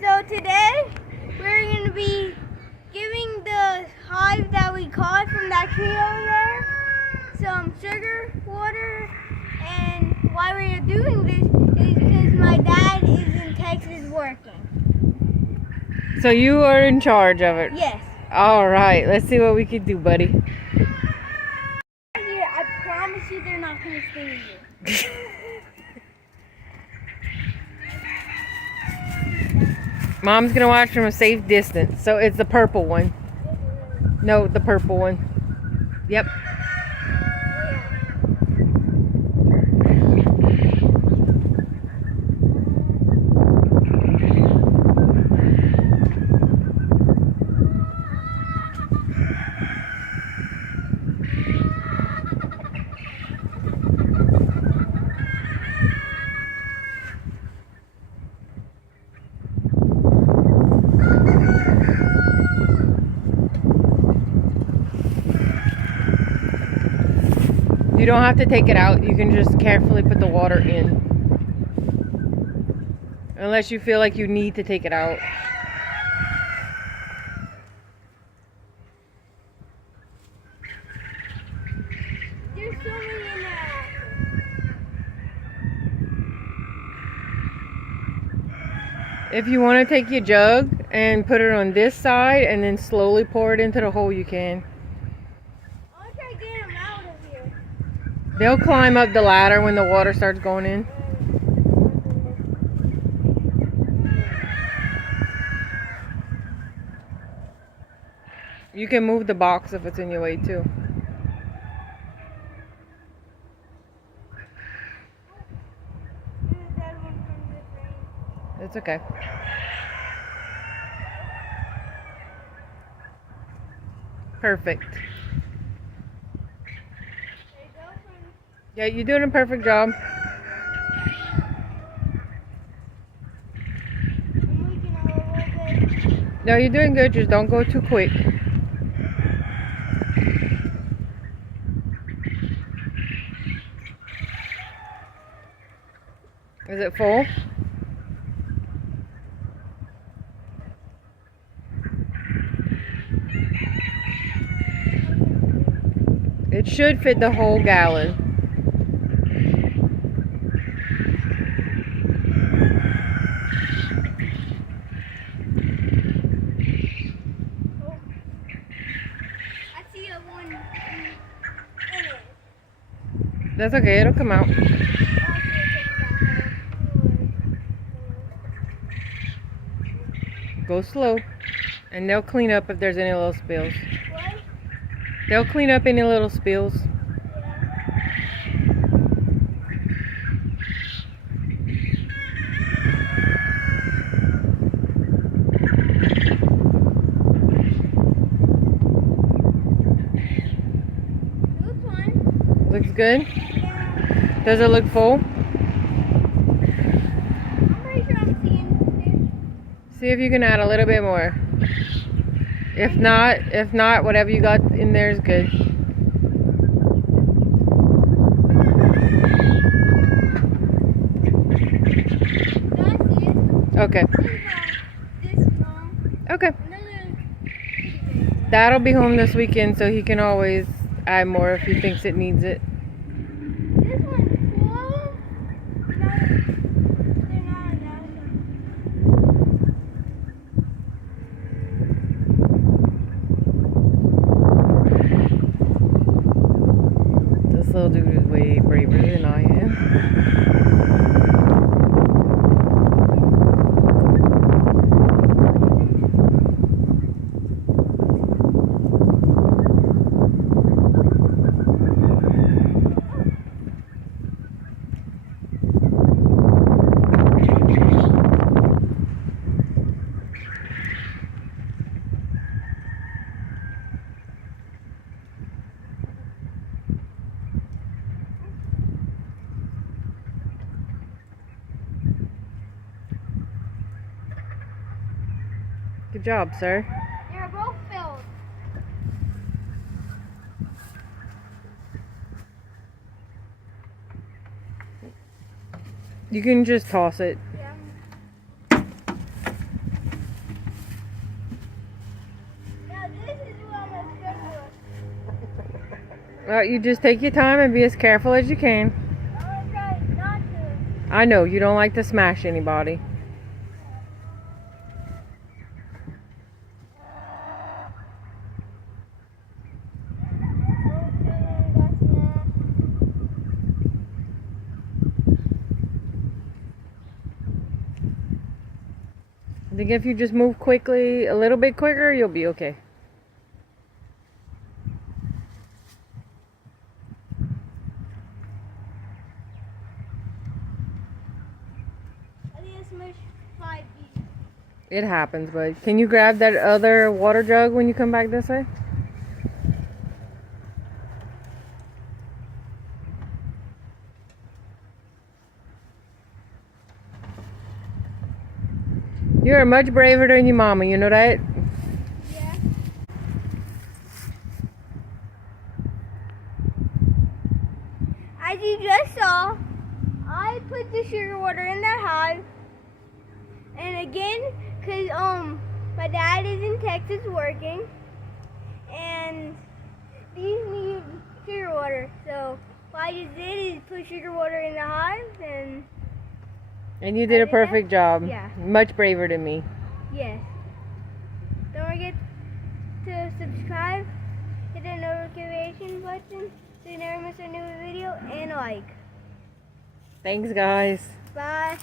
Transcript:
So today we're going to be giving the hive that we caught from that tree over there some sugar, water, and why we're doing this is because my dad is in Texas working. So you are in charge of it? Yes. All right, let's see what we can do, buddy. Here, I promise you they're not going to sting you. Mom's gonna watch from a safe distance. So it's the purple one. No, the purple one. Yep. You don't have to take it out. You can just carefully put the water in. Unless you feel like you need to take it out. There's so many in there. If you want to take your jug and put it on this side and then slowly pour it into the hole, you can. I'll try to get them out of here. They'll climb up the ladder when the water starts going in. You can move the box if it's in your way too. It's okay. Perfect. Yeah, you're doing a perfect job. No, you're doing good. Just don't go too quick. Is it full? It should fit the whole gallon. I see a one in it. That's okay, it'll come out. Go slow. And they'll clean up if there's any little spills. What? They'll clean up any little spills. Looks fine. Looks good? Yeah. Does it look full? I'm pretty sure I'm seeing See if you can add a little bit more. If not, whatever you got in there is good. Okay. Okay. Dad'll be home this weekend, so he can always add more if he thinks it needs it. This one's full. They're not This little dude is way braver than I am. Good job, sir. They're both filled. You can just toss it. Yeah. Well, you just take your time and be as careful as you can. I'll try not to. I know you don't like to smash anybody. I think if you just move quickly, a little bit quicker, you'll be okay. It happens, but can you grab that other water jug when you come back this way? You're much braver than your mama, you know that? Yeah. As you just saw, I put the sugar water in that hive. And again, because my dad is in Texas working, and these need sugar water. So what I just did is put sugar water in the hive, And you did a perfect job. Yeah. Much braver than me. yes. Don't forget to subscribe, hit the notification button so you never miss a new video, and like. Thanks, guys. Bye.